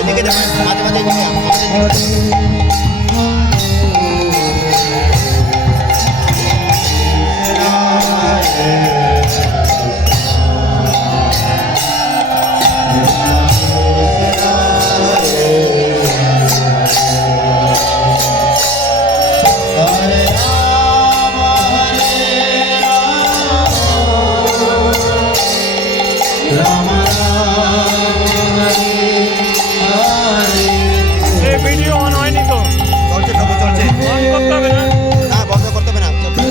এদিকে দেখো, মাঝে মাঝে এদিকে আমাদের দিকে। এই ভিডিও অন হয়নি তো? চলছে খবর চলছে। অন করতে হবে না? না বন্ধ করতে হবে না, চলছে।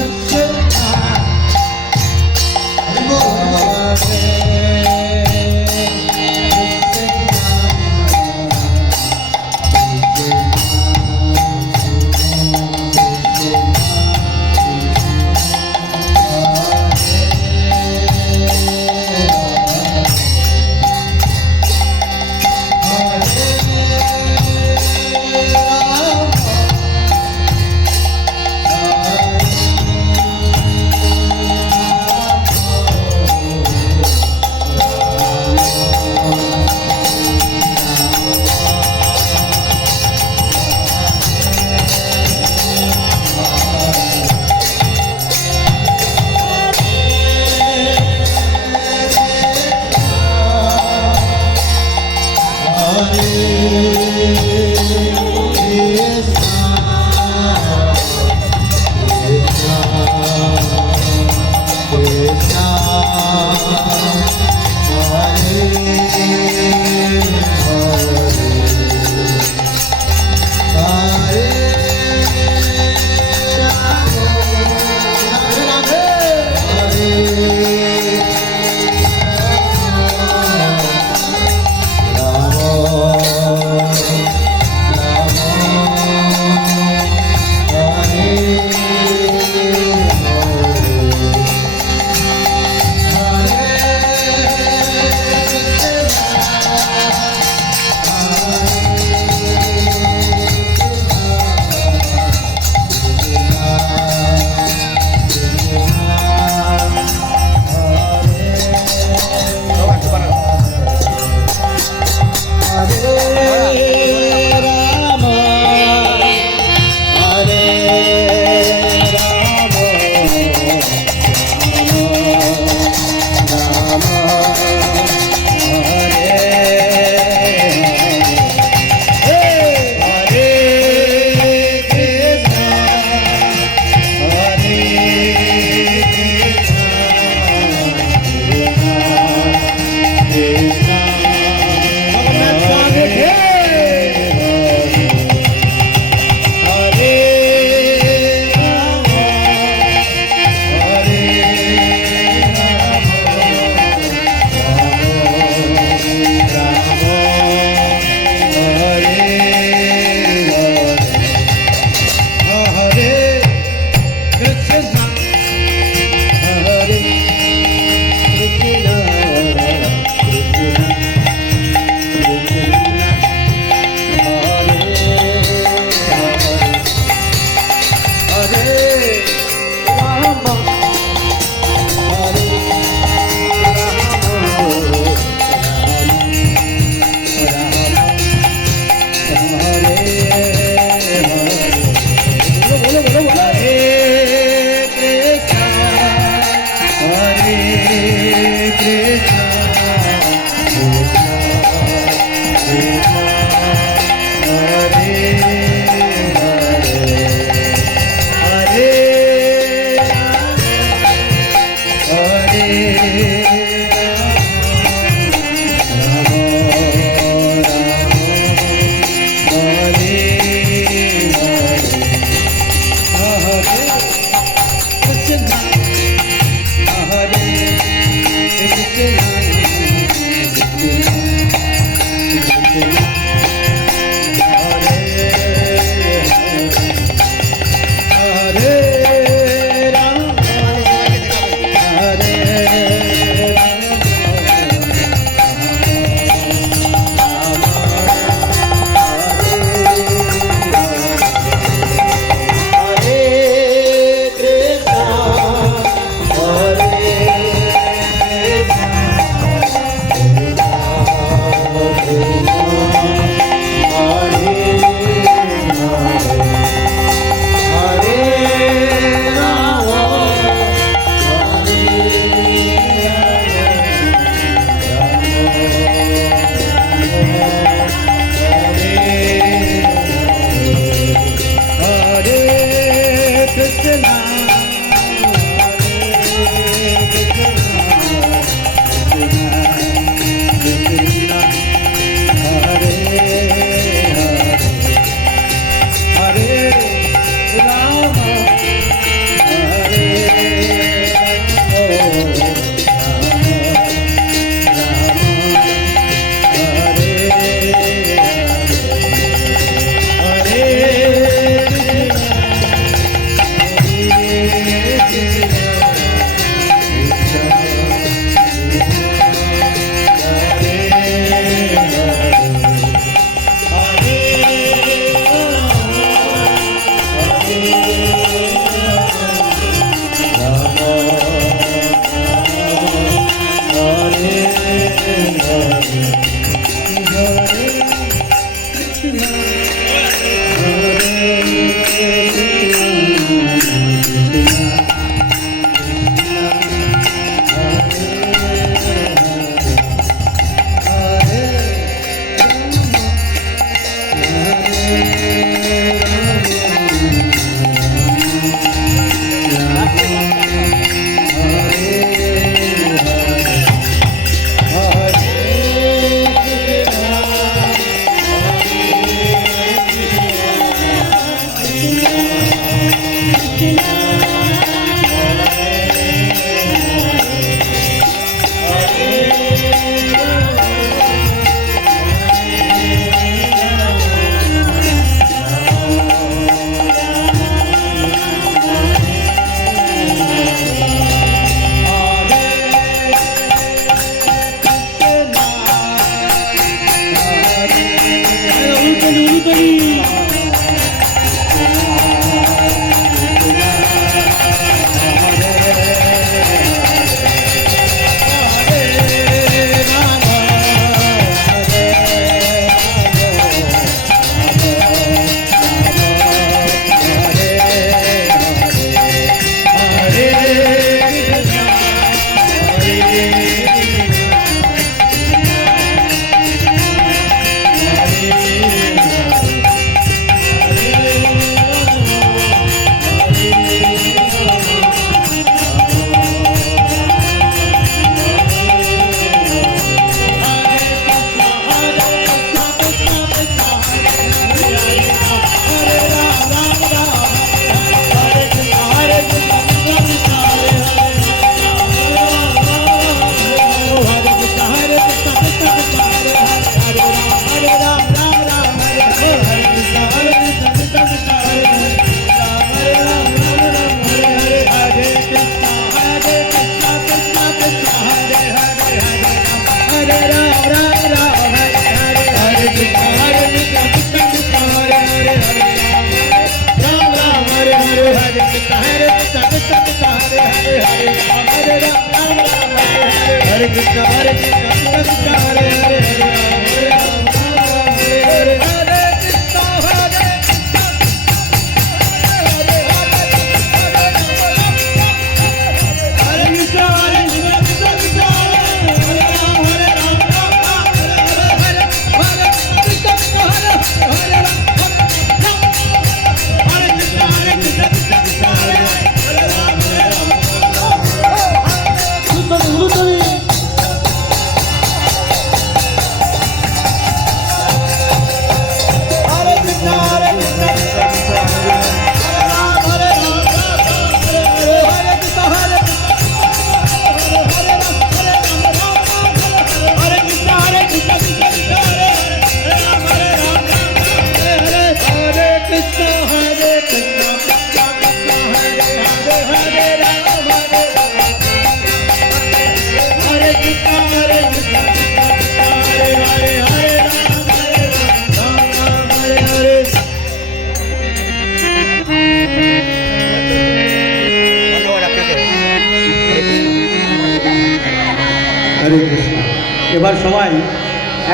সবাই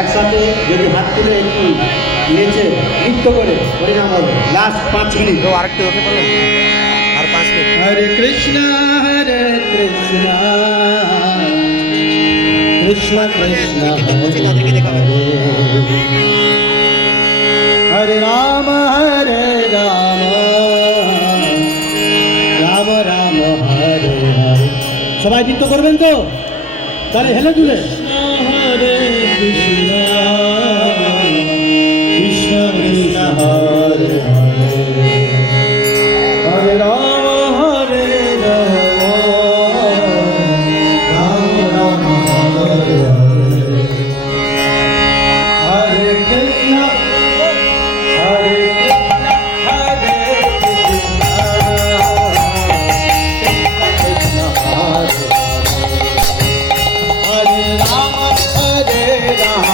একসাথে যদি হাত তুলে একটু নেচে নৃত্য করে হরিনাম হবে লাস্ট 5 মিনিট। তো আরেকটু হতে পারবে আর 5 মিনিট। হরে কৃষ্ণ কৃষ্ণ কৃষ্ণ তাদেরকে দেখাবে। হরে রাম রাম রাম হরে হরে। সবাই নৃত্য করবেন তো? তাহলে হেলে তুলে হরে কৃষ্ণ কৃষ্ণ কৃষ্ণ হরে হরে হরে রাম হরে রাম রাম রাম হরে হরে হরে কৃষ্ণ হরে কৃষ্ণ হরে কৃষ্ণ কৃষ্ণ হরে হরে রাম হরে রাম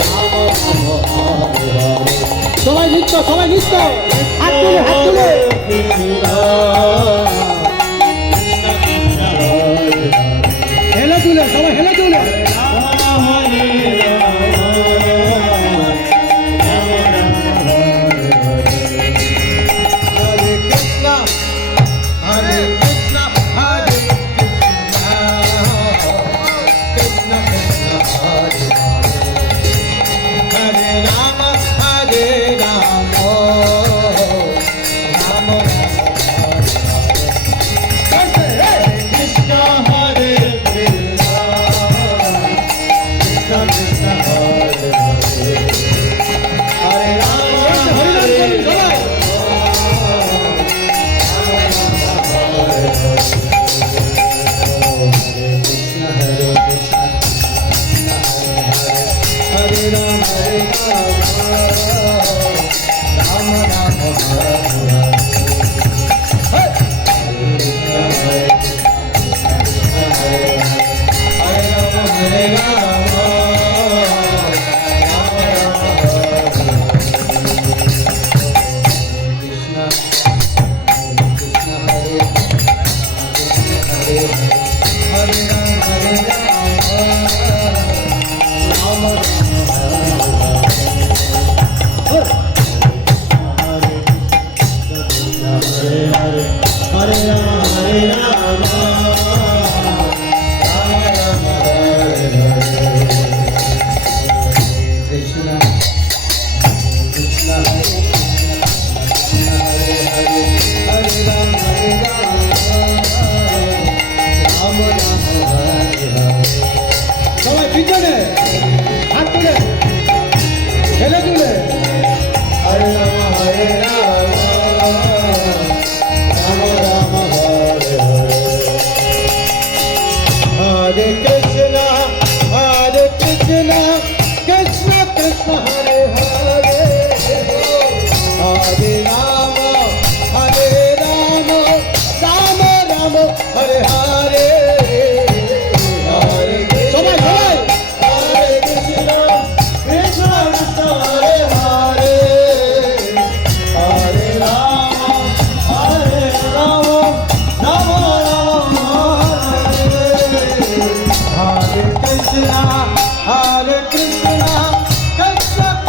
রাম রাম হরে হরে। সবাই নৃত্য হাত তুলে হাত তুলে হেলে তুলে সবাই হেলে তুলে হরে কৃষ্ণ হরে কৃষ্ণ হরে কৃষ্ণ কৃষ্ণ হরে হরে রাম হরে রাম রাম হরে কৃষ্ণ হরে কৃষ্ণ কৃষ্ণ কৃষ্ণ হরে হরে হরে রাম হরে Ram Hare Ram Hare Ram Ram Ram Hare সবাই পিছনে হাত তুলে হেলে তুলে হরে রাম হরে রাম রাম রাম হরে হরে হরে কৃষ্ণ কৃষ্ণ কৃষ্ণ হরে হরে হরে রাম রাম রাম হরে হরে সবাই হরে কৃষ্ণ কৃষ্ণ কৃষ্ণ হরে হরে হরে রাম রাম রাম হরে হরে কৃষ্ণ কৃষ্ণ কৃষ্ণ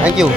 Thank you.